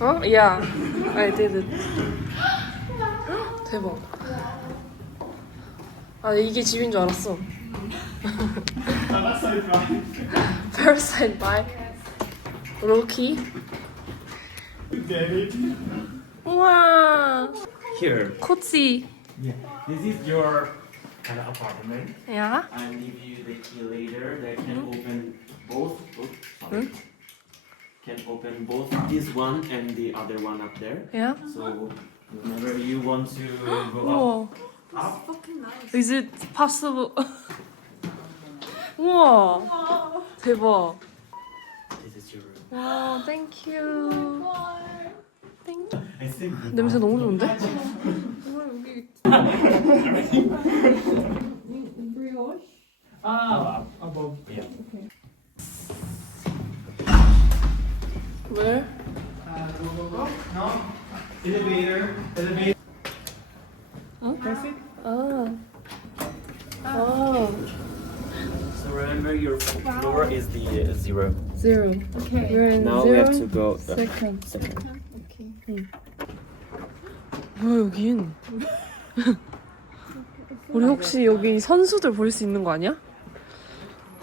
어? Yeah, I did it. 대박. 아, 이게 집인 줄 알았어. Parasite by 로키. 우와. Here. 코치. Yeah. This is your kind of apartment. Yeah. I'll give you the key later that can open both. Oops, sorry. Can open both this one and the other one up there. Yeah. So whenever you want to go 우와. up, Is it possible? 우와. 대박. this is your room. 와, thank you. Thank you. I think 냄새 너무 좋은데? above. Yeah. Where? Go. No. Elevator. Elevator. 어? That's it. 아. 아. So remember your floor is the zero. Zero. Okay. We're in Now zero. we have to go Second. second. 뭐야 여긴? 우리 혹시 여기 선수들 볼 수 있는 거 아니야?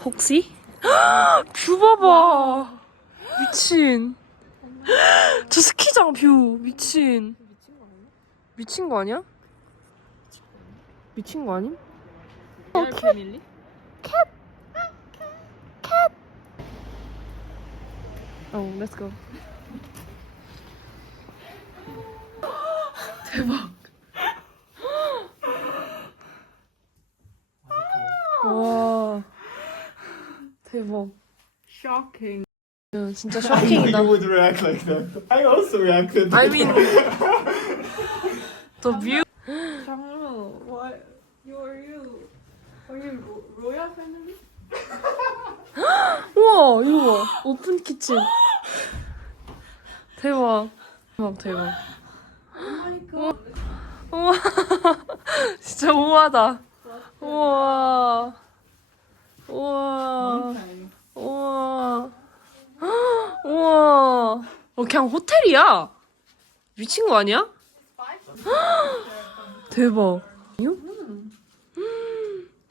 혹시? 뷰 봐봐. 미친. 저 스키장 뷰 미친. 미친 거 아니야? 미친 거 아님? 패밀리? Oh, let's go. 대박. 와. 대박. Shocking. 진짜 I think you 쇼킹이다. would react like that. I also reacted. I mean, the view. 장르, what? Are you royal family? 우와, 이거 봐. 오픈 키친. 대박. 대박, 대박. 우와. 진짜 우아하다. 우와. 우와. 우와. 우와. 그냥 호텔이야. 미친 거 아니야? 대박.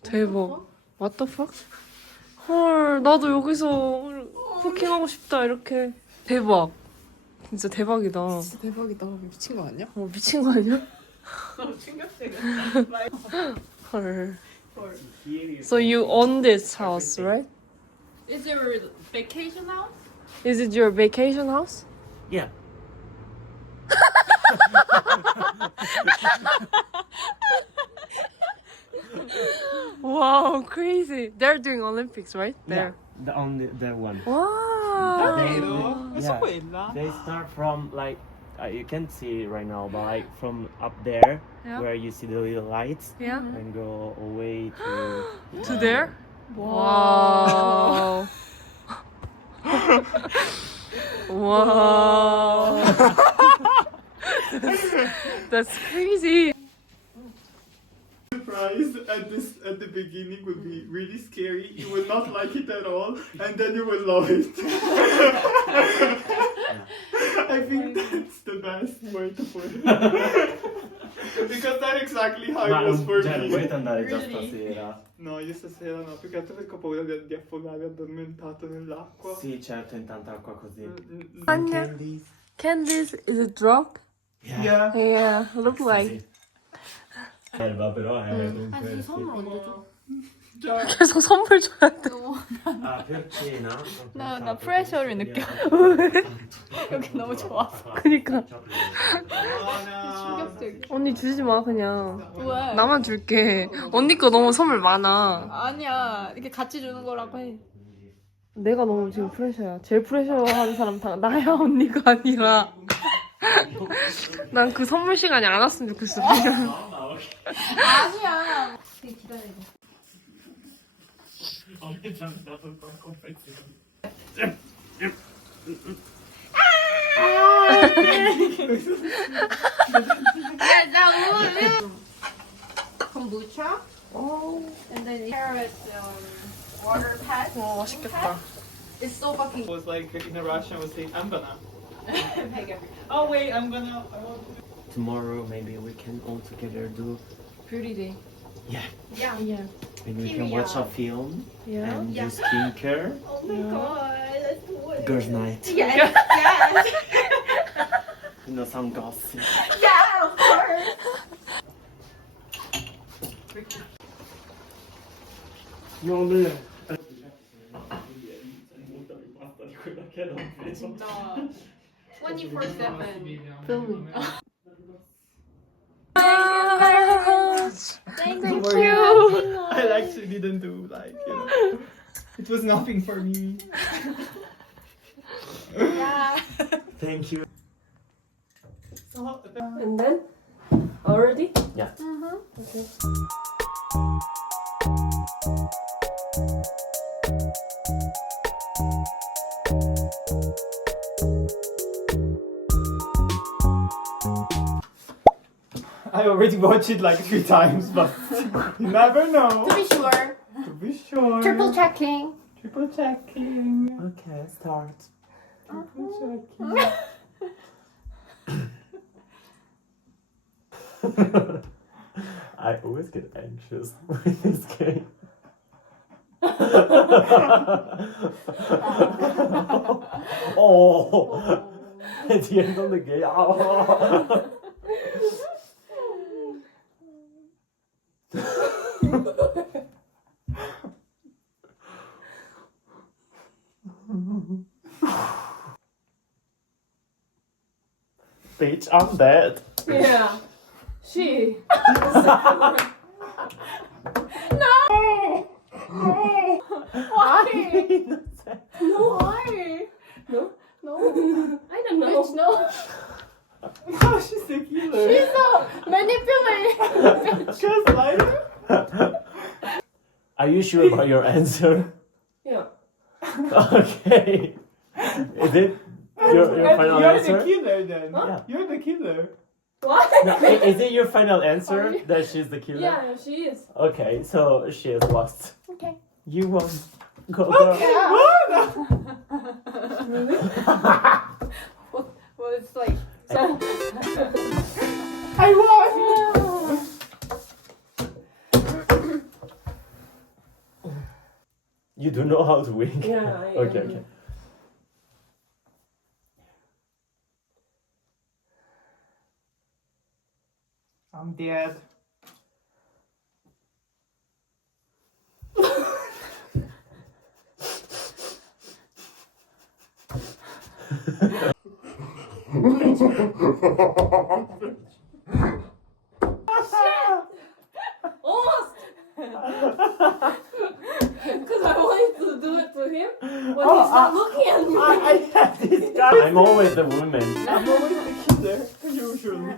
대박. What the fuck? 헐, 나도 여기서 쿠킹하고 싶다, 이렇게. 대박. 진짜 대박이다. 진짜 대박이다. 미친 거 아니야? 미친 거 아니야? 너무 충격적이야. 헐. Here you So you own this house, right? Is your vacation house? Is it your vacation house? Yeah. Wow, crazy. They're doing Olympics, right? There. The only the one. Wow. 속고 있나? They start from like you can't see it right now, but like from up there Yeah. where you see the little lights Yeah. and go away to To there? Wow. Wow. That's crazy. Surprise at the beginning will be really scary. You will not like it at all, and then you will love it. I think that's the best way to put it. Because that's exactly how it was for Cioè, puoi me. andare già Really? stasera? No, io stasera no, più che altro perché ho paura di affogare addormentato nell'acqua. Sì, certo, in tanta acqua così. Anya. Candies? Candice is a drug? Yeah. Yeah, look like. Belva però è 사실 선물 언제 줘? 계속 선물 줘야 돼. Ah, per cena? 나 프레셔를 느껴. 여기 너무 좋았어. 그니까. 충격적이야. 언니 주지 마, 그냥. 왜? 나만 줄게. 언니 거 너무 선물 많아. 아니야. 이렇게 같이 주는 거라고 해. 내가 너무 지금 프레셔야. 제일 프레셔한 사람 다 나야, 언니가 아니라. 난 그 선물 시간이 안 왔으면 좋겠어. 아니야. 되게 기다려. kombucha. And then here is water pet. 와, 맛있겠다. It's so fucking was like in a rush and was saying, I'm gonna. big. Oh wait, I'm gonna. I want to. Tomorrow maybe we can all together do. Beauty day. Yeah. Yeah. Yeah. Maybe we can watch a film Yeah. and Yeah. do skincare. Oh my god, let's do it. Girls' night. Yes, yes. You know, some gossip. Yeah, of course. 오늘 진짜 24/7 Filming. Thank Don't you. worry. I actually didn't do like, you know. It was nothing for me. Yeah. Thank you. So, And then already? Yeah. Okay. I already watched it like 3 times, but you never know. To be sure. To be sure. Triple checking. Triple checking. Okay, start. Triple checking. I always get anxious with this game. Oh, at the end of the game. Oh. Bitch, I'm dead. Yeah. She. Why? No. Why? No? No. I don't know. Bitch, no. Oh, she's a killer. She's so manipulative. Just like. Are you sure about your answer? Yeah. Okay. Is it your final You're answer? the killer then. Huh? You're the killer. What? No, is it your final answer that she's the killer? Yeah, she is. Okay, so she is lost. Okay. You won. Go girl. Well, it's like. I won! You do know how to wink. Yeah. Okay, okay. I'm dead. Almost. Because I wanted to do it to him, but Oh, he's not looking at me. I have this guy. I'm always the woman. I'm always the killer, usually.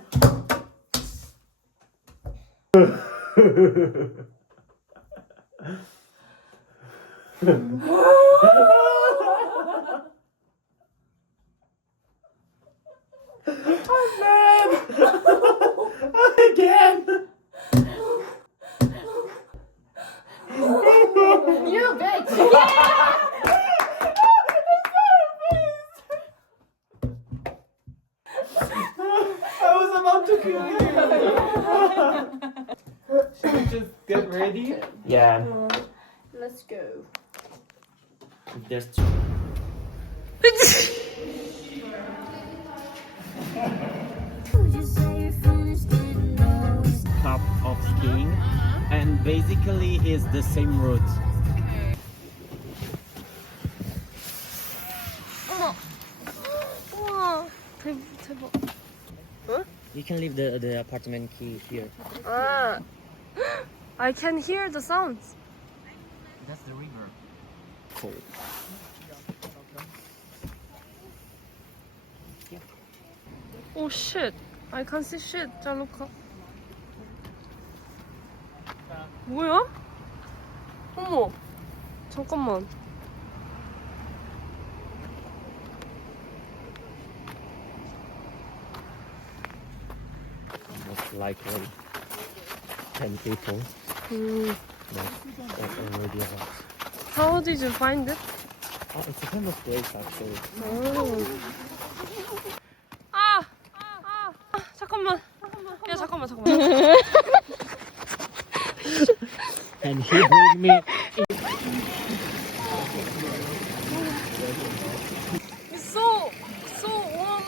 Again! You bitch! I was about to kill you! Should we just get ready? Yeah. Let's go. There's two. Cup of skiing, and basically is the same route. 우와, 대박. You can leave the apartment key here. Ah, I can hear the sounds. That's the river. Cool. Oh shit, I can't see shit. 자, 루카. 뭐야? 어머, 잠깐만. Most likely 10 people. Hmm. That's already a lot. How did you find it? Oh, it's a famous place actually. 잠깐만. 야 잠깐만. And he bring me. It's so warm.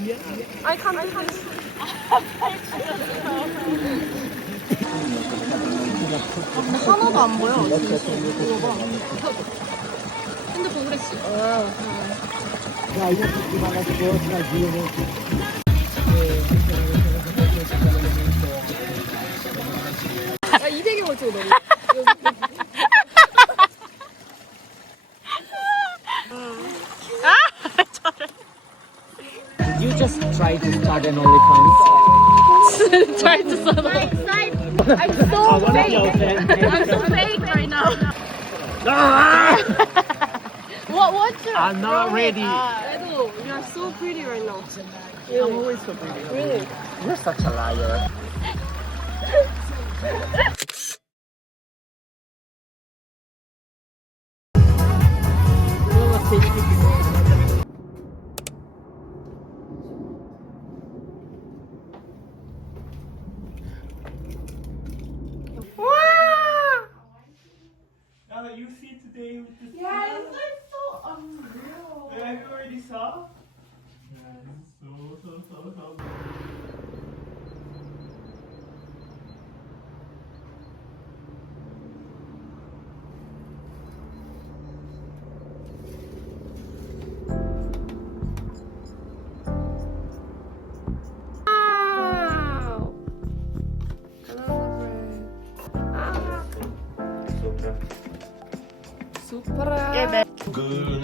Yeah. I can't do this. 하나도 안 보여. 이거 봐. 핸드폰 그랬어. 야, 이 배경을 찍어 너무. Did you just try to start an OnlyFans? Try to start. I'm so fake. I'm so fake right now. What's your I'm not ready. Edo, you are so pretty right now. I'm always so pretty. Really? You're such a liar. Now that you see today with this. Yeah, it's like so unreal. Have you already saw? Yeah, it's so. Wow. Super. Good.